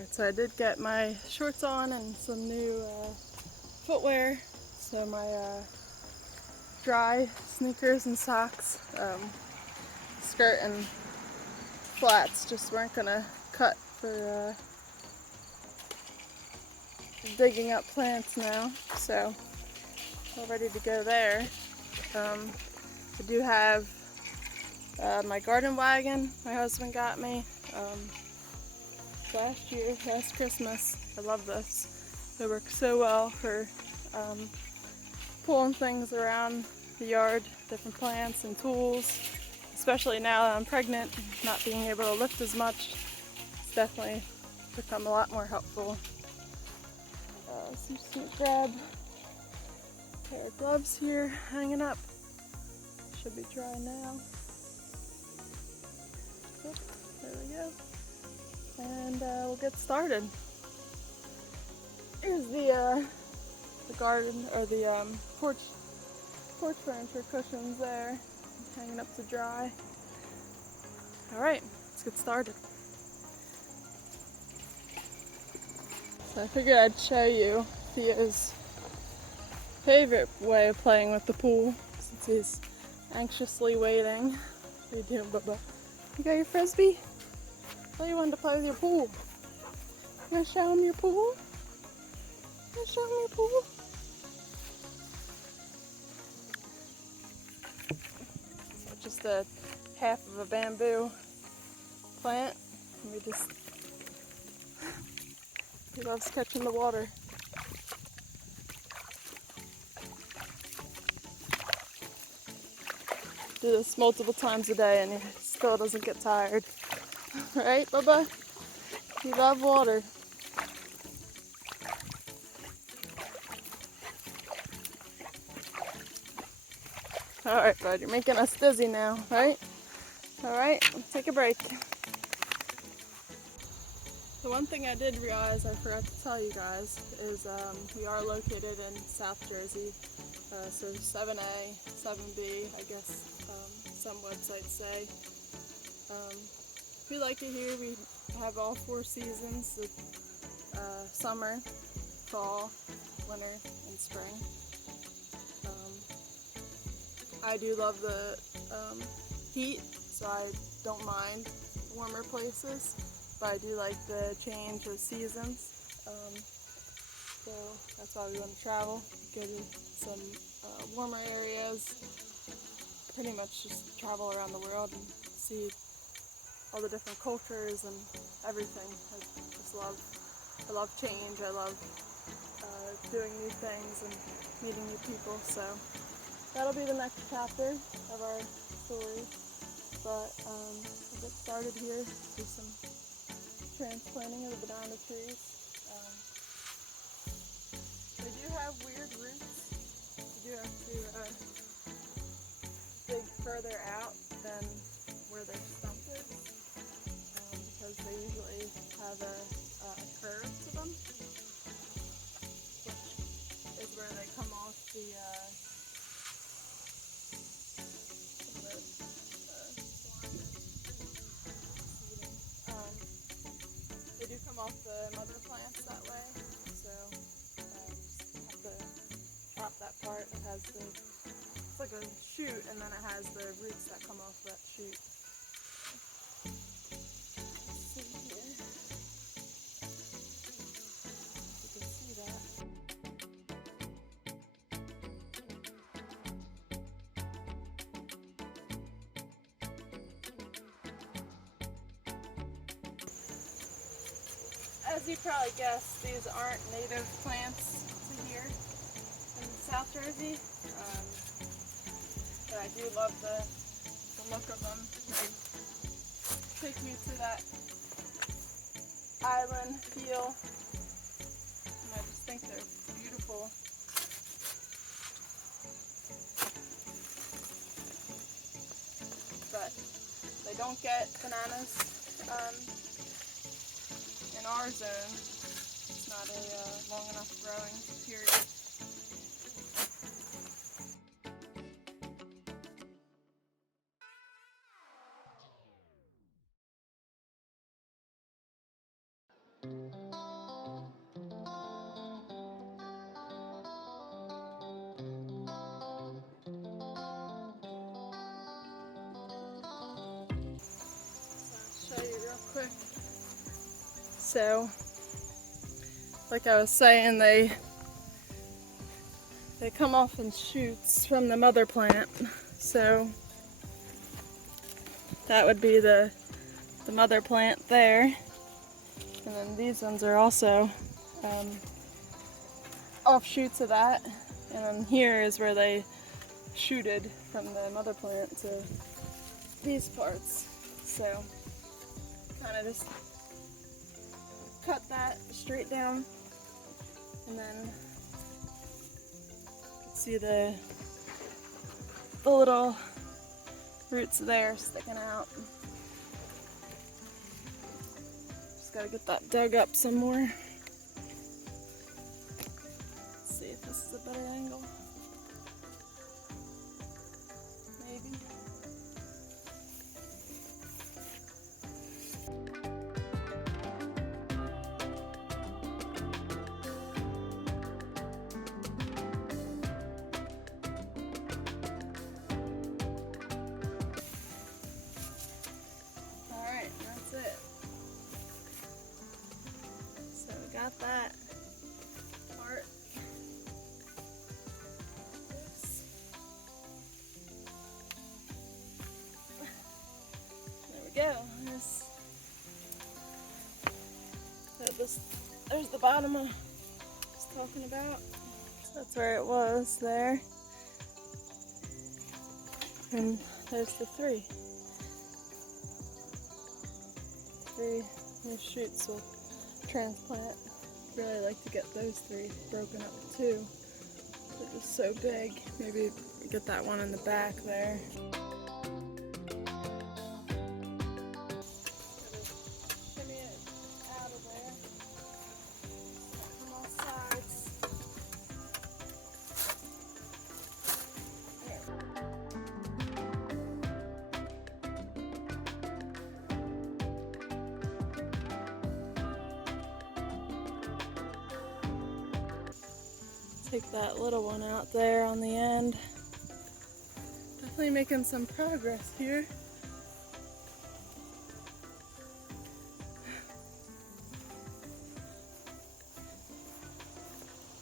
Alright, so I did get my shorts on and some new footwear. So my dry sneakers and socks, skirt and flats just weren't gonna cut for digging up plants now. So all ready to go there. I do have my garden wagon my husband got me last Christmas. I love this. It works so well for pulling things around the yard, different plants and tools. Especially now that I'm pregnant, not being able to lift as much, it's definitely become a lot more helpful. So I'm just gonna grab a pair of gloves here, hanging up. Should be dry now. Oop, there we go. And we'll get started. Here's the garden, or the porch furniture cushions there, hanging up to dry. All right, let's get started. So I figured I'd show you Theo's favorite way of playing with the pool, since he's anxiously waiting. What are you doing, Bubba? You got your frisbee? I thought you wanted to play with your pool. You gonna show him your pool? You gonna show him your pool? So just a half of a bamboo plant. And he loves catching the water. Do this multiple times a day and he still doesn't get tired. Right, Bubba? You love water. Alright, bud, you're making us dizzy now, right? Alright, let's take a break. The one thing I did realize I forgot to tell you guys is we are located in South Jersey. So 7A, 7B, I guess some websites say. We like it here. We have all 4 seasons, summer, fall, winter, and spring. I do love the heat, so I don't mind warmer places, but I do like the change of seasons. So that's why we want to travel, go to some warmer areas, pretty much just travel around the world and see all the different cultures and everything. I love change. I love doing new things and meeting new people. So that'll be the next chapter of our story. But we'll get started here. Do some transplanting of the banana trees. They do have weird roots. You do have to dig further out than where their stump is, because they usually have a curve to them, which is where they come off the they do come off the mother plants that way, so just have to chop that part. It has it's like a shoot, and then it has the roots that come off that shoot. Let's see here. You can see that. As you probably guessed, these aren't native plants to here in South Jersey, but I do love the look of them. They take me to that island feel, and I just think they're beautiful. But they don't get bananas in our zone. It's not a long enough growing period. So, like I was saying, they come off in shoots from the mother plant. So that would be the mother plant there. And then these ones are also offshoots of that. And then here is where they shooted from the mother plant to these parts. So kind of just cut that straight down, and then you can see the little roots there sticking out. Just gotta get that dug up some more. Let's see if this is a better angle. Maybe. Alright, that's it. So we got that part. There we go. There's the bottom I was talking about. That's where it was there. And there's the three new shoots will transplant. Really like to get those three broken up too. They're just so big. Maybe get that one in the back there. Shimmy it out of there. From all sides. Take that little one out there on the end. Definitely making some progress here.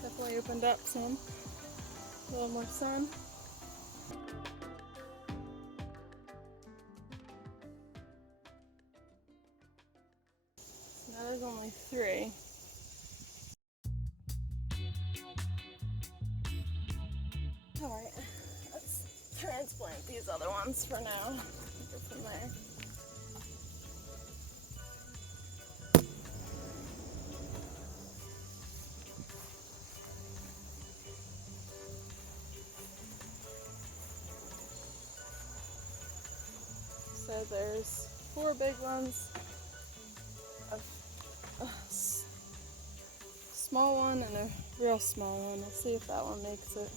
Definitely opened up some. A little more sun. So now there's only three. Alright, let's transplant these other ones for now. Go from there. So there's 4 big ones, a small one and a real small one. We'll see if that one makes it.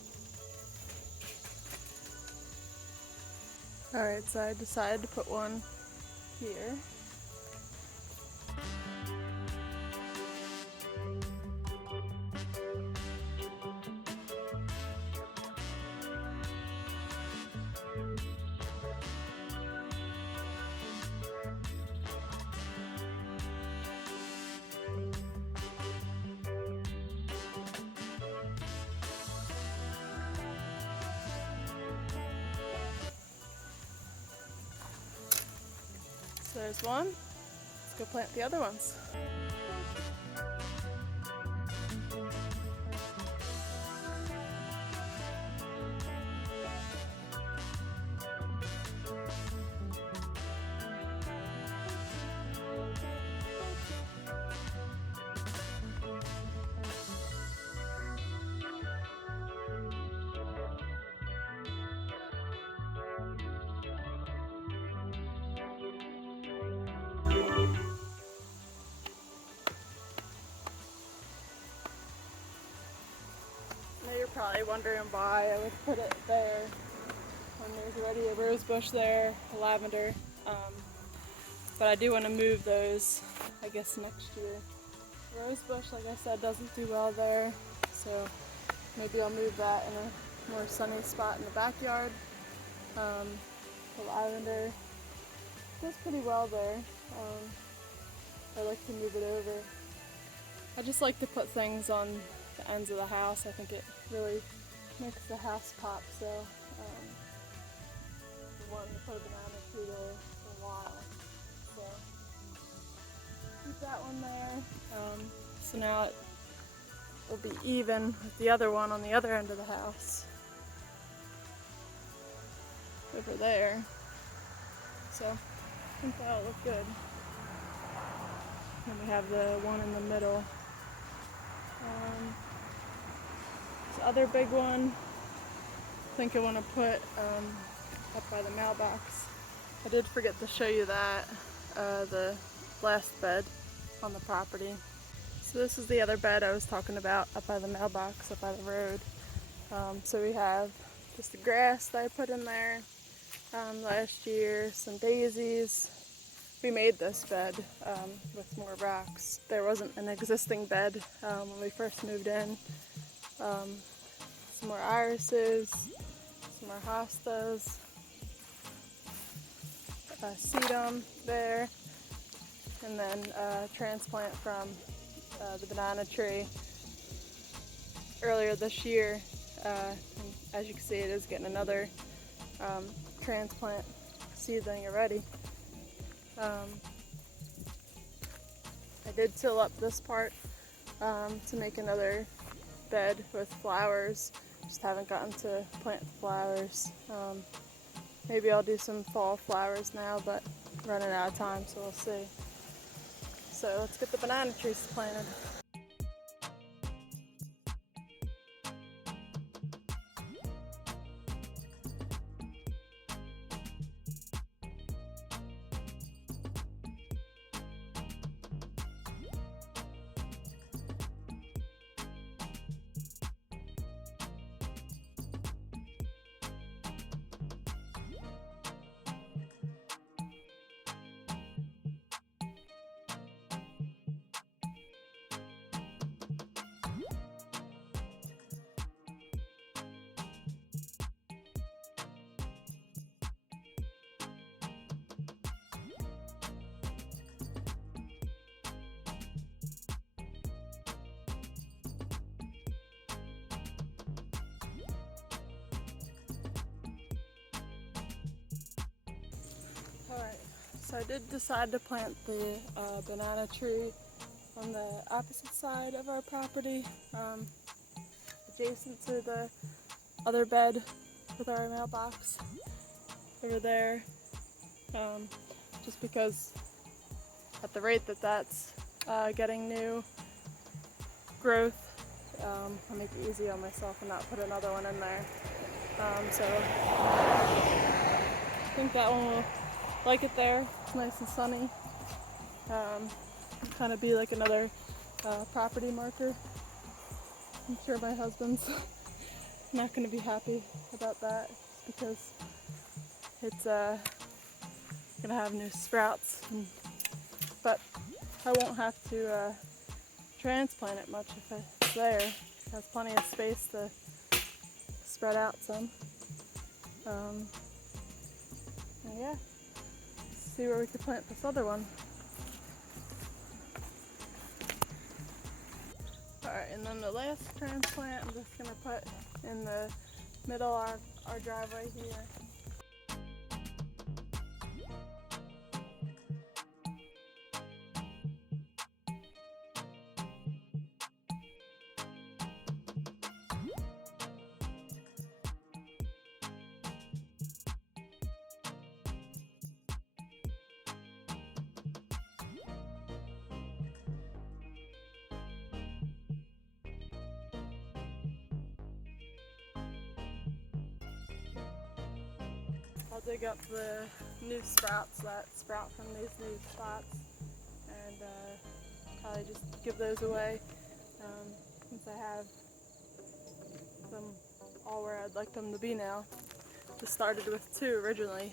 Alright, so I decided to put one here. So there's one. Let's go plant the other ones. Now you're probably wondering why I would put it there when there's already a rose bush there, a lavender. But I do want to move those, I guess, next year. Rose bush, like I said, doesn't do well there, so maybe I'll move that in a more sunny spot in the backyard. The lavender does pretty well there. I like to move it over. I just like to put things on the ends of the house. I think it really makes the house pop. So I wanted to put a banana tree there for a while. So keep that one there. So now it will be even with the other one on the other end of the house over there. So I think that'll look good. Then we have the one in the middle. This other big one, I think I want to put up by the mailbox. I did forget to show you that, the last bed on the property. So this is the other bed I was talking about up by the mailbox, up by the road. So we have just the grass that I put in there last year, some daisies. We made this bed with more rocks. There wasn't an existing bed when we first moved in. Some more irises, some more hostas, sedum there, and then transplant from the banana tree earlier this year. And as you can see, it is getting another transplant seedling already. I did till up this part to make another bed with flowers. Just haven't gotten to plant the flowers. Maybe I'll do some fall flowers now, but running out of time, so we'll see. So let's get the banana trees planted. Alright, so I did decide to plant the banana tree on the opposite side of our property, adjacent to the other bed with our mailbox over there, just because at the rate that that's getting new growth, I make it easy on myself and not put another one in there. So I think that one will like it there. It's nice and sunny. Kind of be like another property marker. I'm sure my husband's not going to be happy about that because it's going to have new sprouts. But I won't have to transplant it much if it's there. It has plenty of space to spread out some. And yeah, see where we could plant this other one. Alright, and then the last transplant I'm just going to put in the middle of our driveway here. I'll dig up the new sprouts that sprout from these new spots and probably just give those away since I have them all where I'd like them to be now. Just started with 2 originally,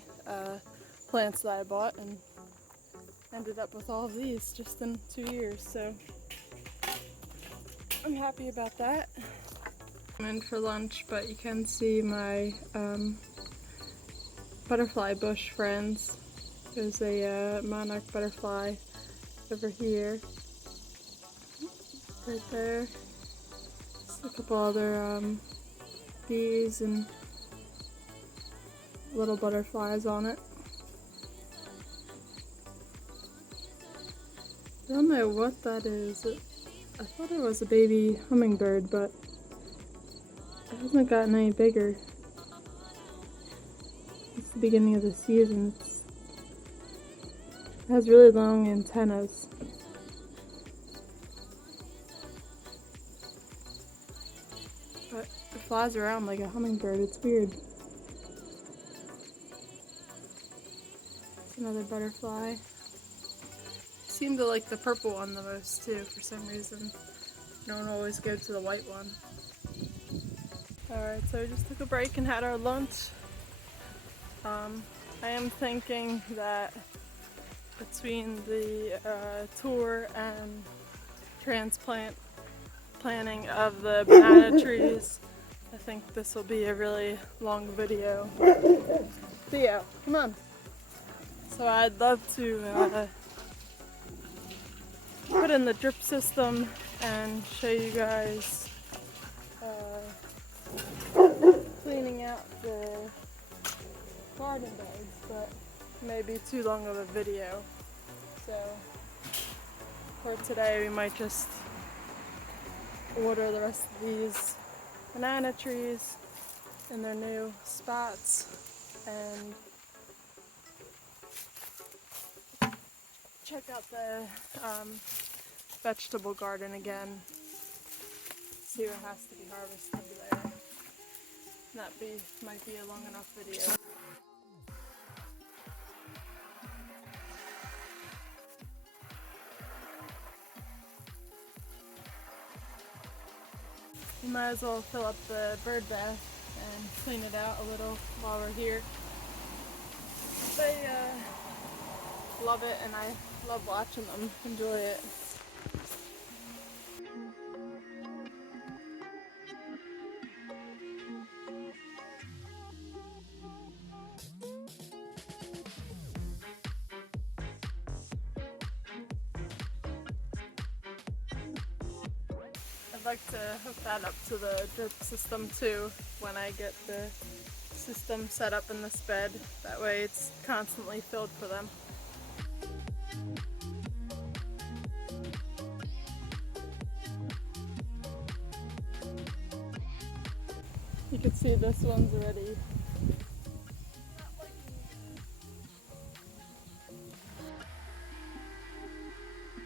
plants that I bought, and ended up with all of these just in 2 years, so I'm happy about that. I'm in for lunch, but you can see my butterfly bush friends. There's a monarch butterfly over here, right there. Just a couple other bees and little butterflies on it. I don't know what that is. I thought it was a baby hummingbird, but it hasn't gotten any bigger. It's the beginning of the season. It has really long antennas. But it flies around like a hummingbird. It's weird. It's another butterfly. I seem to like the purple one the most too for some reason. I don't always go to the white one. Alright, so we just took a break and had our lunch. I am thinking that between the tour and planting of the banana trees, I think this will be a really long video. Theo, come on. So I'd love to put in the drip system and show you guys cleaning out the garden beds, but maybe too long of a video. So for today we might just water the rest of these banana trees in their new spots and check out the vegetable garden again, see what has to be harvested there. That might be a long enough video. We might as well fill up the bird bath and clean it out a little while we're here. They love it and I love watching them enjoy it. I'd like to hook that up to the drip system too when I get the system set up in this bed. That way it's constantly filled for them. You can see this one's already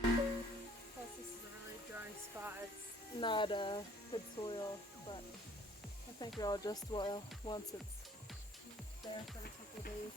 plus this is a really dry spot. It's not good soil, but I think it'll just well once it's there for a couple days.